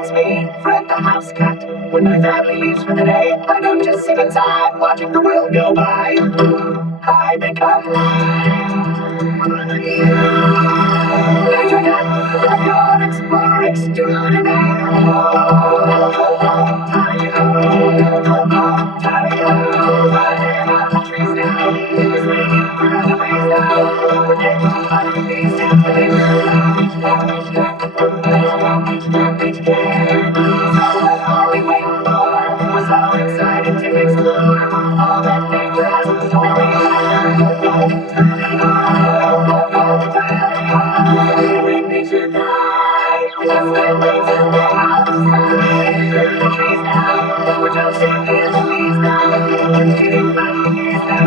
That's me, Fred the house cat. When my family leaves for the day, I don't just sit inside watching the world go by. I become nature cat, backyard explorer extraordinaire. What are we waiting for? We're so excited to explore all that nature has in store. Every nature guide, just get things in the house. The trees now, we're just in the leaves now. Getting my leaves now.